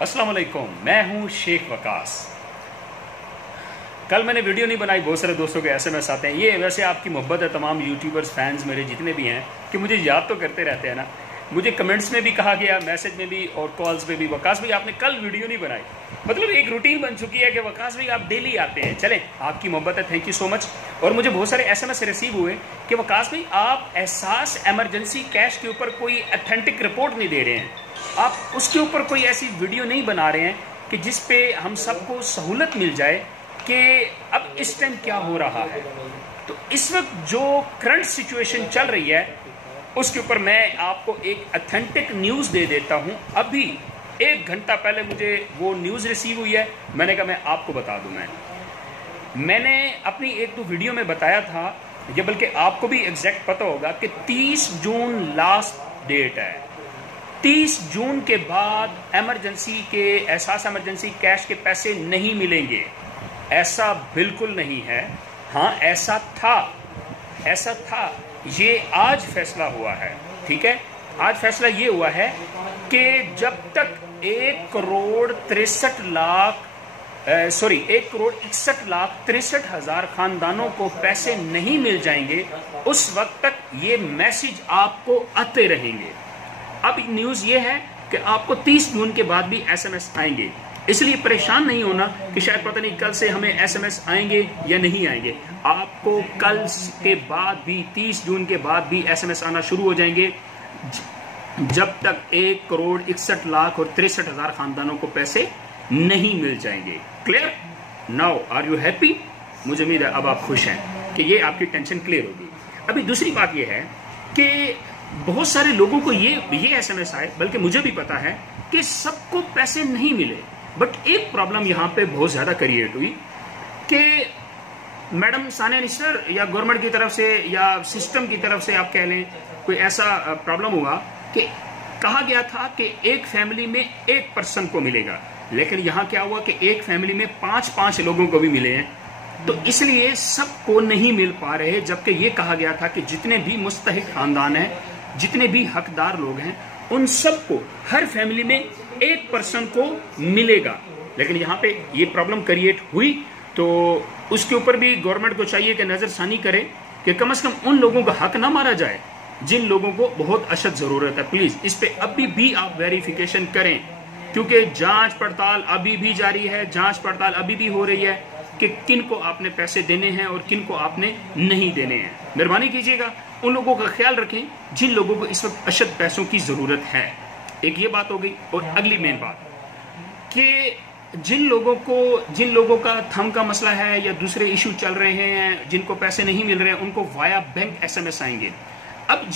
अस्सलाम वालेकुम, मैं हूं शेख वकास। कल मैंने वीडियो नहीं बनाई, बहुत सारे दोस्तों के एसएमएस आते हैं। ये वैसे आपकी मोहब्बत है तमाम यूट्यूबर्स फैंस मेरे जितने भी हैं कि मुझे याद तो करते रहते हैं ना। मुझे कमेंट्स में भी कहा गया, मैसेज में भी और कॉल्स में भी, वकास भाई आपने कल वीडियो नहीं बनाई। मतलब एक रूटीन बन चुकी है कि वकास भाई आप डेली आते हैं। चलें, आपकी मोहब्बत है, थैंक यू सो मच। और मुझे बहुत सारे एसएमएस रिसीव हुए कि वकास भाई आप एहसास एमरजेंसी कैश के ऊपर कोई अथेंटिक रिपोर्ट नहीं दे रहे हैं, आप उसके ऊपर कोई ऐसी वीडियो नहीं बना रहे हैं कि जिस पे हम सबको सहूलत मिल जाए कि अब इस टाइम क्या हो रहा है। तो इस वक्त जो करंट सिचुएशन चल रही है उसके ऊपर मैं आपको एक अथेंटिक न्यूज़ दे देता हूं। अभी 1 घंटा पहले मुझे वो न्यूज़ रिसीव हुई है, मैंने कहा मैं आपको बता दूं। मैंने अपनी 1-2 वीडियो में बताया था, ये बल्कि आपको भी एग्जैक्ट पता होगा कि 30 जून लास्ट डेट है। 30 जून के बाद एमरजेंसी के एहसास एमरजेंसी कैश के पैसे नहीं मिलेंगे। ऐसा बिल्कुल नहीं है। हाँ, ऐसा था। ये आज फैसला हुआ है, ठीक है। आज फैसला ये हुआ है कि जब तक 1,61,63,000 खानदानों को पैसे नहीं मिल जाएंगे उस वक्त तक ये मैसेज आपको आते रहेंगे। अब न्यूज़ ये है कि आपको 30 जून के बाद भी एसएमएस आएंगे, इसलिए परेशान नहीं होना कि शायद पता नहीं कल से हमें एसएमएस आएंगे या नहीं आएंगे। आपको कल के बाद भी 30 जून के बाद भी एसएमएस आना शुरू हो जाएंगे जब तक 1,61,63,000 खानदानों को पैसे नहीं मिल जाएंगे। Clear? Now are you happy? मुझे उम्मीद है अब आप खुश हैं कि ये आपकी टेंशन क्लियर होगी। अभी दूसरी बात ये है कि बहुत सारे लोगों को ये एसएमएस आए, बल्कि मुझे भी पता है कि सबको पैसे नहीं मिले। बट एक प्रॉब्लम यहाँ पे बहुत ज्यादा क्रिएट हुई कि मैडम सानिया निस्टर या गवर्नमेंट की तरफ से या सिस्टम की तरफ से आप कह लें, कोई ऐसा प्रॉब्लम हुआ कि कहा गया था कि एक फैमिली में 1 पर्सन को मिलेगा, लेकिन यहाँ क्या हुआ कि एक फैमिली में 5-5 लोगों को भी मिले हैं। तो इसलिए सबको नहीं मिल पा रहे, जबकि ये कहा गया था कि जितने भी मुस्तहिक खानदान हैं, जितने भी हकदार लोग हैं, उन सबको हर फैमिली में 1 पर्सन को मिलेगा। लेकिन यहाँ पे ये प्रॉब्लम क्रिएट हुई, तो उसके ऊपर भी गवर्नमेंट को चाहिए कि नजरसानी करे कि कम से कम उन लोगों का हक ना मारा जाए जिन लोगों को बहुत अशद जरूरत है। प्लीज इस पे अभी भी आप वेरिफिकेशन करें, क्योंकि जांच पड़ताल अभी भी जारी है, जांच पड़ताल अभी भी हो रही है कि किन को आपने पैसे देने हैं और किन को आपने नहीं देने हैं। मेहरबानी कीजिएगा, उन लोगों का ख्याल रखें जिन लोगों को इस वक्त अशद पैसों की जरूरत है। एक ये बात हो गई। और अगली मेन बात कि जिन लोगों का थम का मसला है या दूसरे इशू चल रहे हैं, जिनको पैसे नहीं मिल रहे हैं, उनको वाया बैंक एसएमएस आएंगे। अब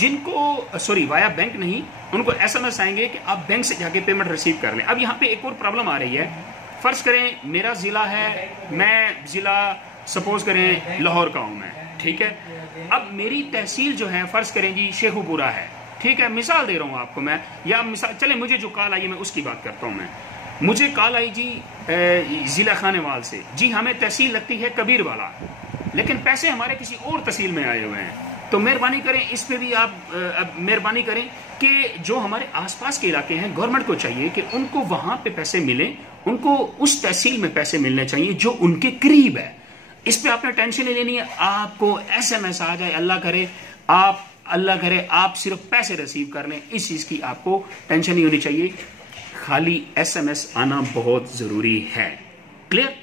वाया बैंक नहीं, उनको एसएमएस आएंगे कि आप बैंक से जाके पेमेंट रिसीव कर लें। अब यहाँ पे एक और प्रॉब्लम आ रही है। फर्ज करें मेरा जिला है, मैं जिला सपोज करें लाहौर का हूं मैं, ठीक है। अब मेरी तहसील जो है फर्ज करें जी शेखुपुरा है, ठीक है। मिसाल दे रहा हूं आपको मैं, या मिसाल चले मुझे जो कॉल आई मैं उसकी बात करता हूं। मुझे कॉल आई जी जिला खानेवाल से, जी हमें तहसील लगती है कबीर वाला, लेकिन पैसे हमारे किसी और तहसील में आए हुए हैं। तो मेहरबानी करें इस पे भी आप मेहरबानी करें कि जो हमारे आसपास के इलाके हैं, गवर्नमेंट को चाहिए कि उनको वहां पे पैसे मिले, उनको उस तहसील में पैसे मिलने चाहिए जो उनके करीब है। इस पे आपने टेंशन नहीं लेनी है। आपको एसएमएस आ जाए, अल्लाह करे आप सिर्फ पैसे रिसीव कर लें, इस चीज की आपको टेंशन नहीं होनी चाहिए। खाली एसएमएस आना बहुत जरूरी है। क्लियर?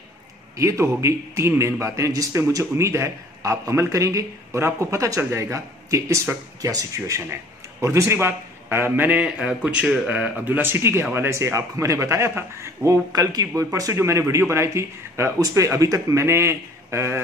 ये तो होगी 3 मेन बातें जिस पे मुझे उम्मीद है आप अमल करेंगे और आपको पता चल जाएगा कि इस वक्त क्या सिचुएशन है। और दूसरी बात, मैंने कुछ अब्दुल्ला सिटी के हवाले से आपको मैंने बताया था, वो कल की परसों जो मैंने वीडियो बनाई थी उस पर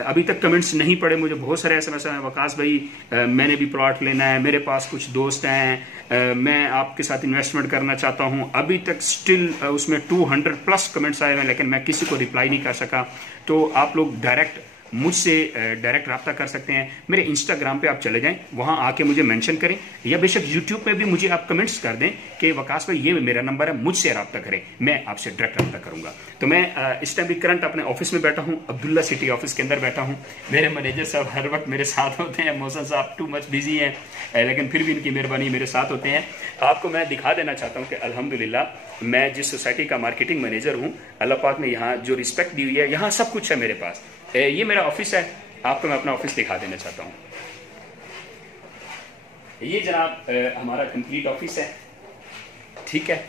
अभी तक कमेंट्स नहीं पड़े। मुझे बहुत सारे एसएमएस हैं, वकास भाई मैंने भी प्लॉट लेना है, मेरे पास कुछ दोस्त हैं, मैं आपके साथ इन्वेस्टमेंट करना चाहता हूं। अभी तक स्टिल उसमें 200+ कमेंट्स आए हैं, लेकिन मैं किसी को रिप्लाई नहीं कर सका। तो आप लोग डायरेक्ट मुझसे डायरेक्ट रब्ता कर सकते हैं। मेरे इंस्टाग्राम पे आप चले जाएं, वहाँ आके मुझे मेंशन करें, या बेशक यूट्यूब पे भी मुझे आप कमेंट्स कर दें कि वकास भाई ये मेरा नंबर है, मुझसे रब्ता करें, मैं आपसे डायरेक्ट रब्ता करूँगा। तो मैं इस टाइम भी करंट अपने ऑफिस में बैठा हूँ, अब्दुल्ला सिटी ऑफिस के अंदर बैठा हूँ। मेरे मैनेजर साहब हर वक्त मेरे साथ होते हैं, मोहसिन साहब टू मच बिजी हैं, लेकिन फिर भी इनकी मेहरबानी मेरे साथ होते हैं। आपको मैं दिखा देना चाहता हूँ कि अल्हम्दुलिल्लाह मैं जिस सोसाइटी का मार्केटिंग मैनेजर हूँ, अल्लाह पाक ने यहाँ जो रिस्पेक्ट दी हुई है, यहाँ सब कुछ है मेरे पास। ये मेरा ऑफिस है, आपको मैं अपना ऑफिस दिखा देना चाहता हूँ। ये जनाब हमारा कंप्लीट ऑफिस है, ठीक है।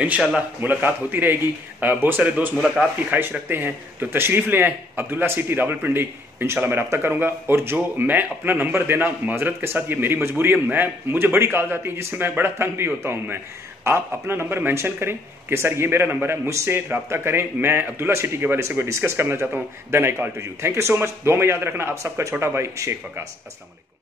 इंशाल्लाह मुलाकात होती रहेगी। बहुत सारे दोस्त मुलाकात की ख्वाहिश रखते हैं तो तशरीफ़ ले आए अब्दुल्ला सिटी रावलपिंडी, इंशाल्लाह मैं रब्ता करूंगा। और जो मैं अपना नंबर देना माजरत के साथ, ये मेरी मजबूरी है, मुझे बड़ी कॉल आती है जिससे मैं बड़ा तंग भी होता हूं। मैं आप अपना नंबर मेंशन करें कि सर ये मेरा नंबर है, मुझसे रब्ता करें, मैं अब्दुल्ला सिटी के बारे से कोई डिस्कस करना चाहता हूँ, then I call to you. Thank you so much. दुआ में याद रखना, आप सबका छोटा भाई शेख वकास। अस्सलाम वालेकुम।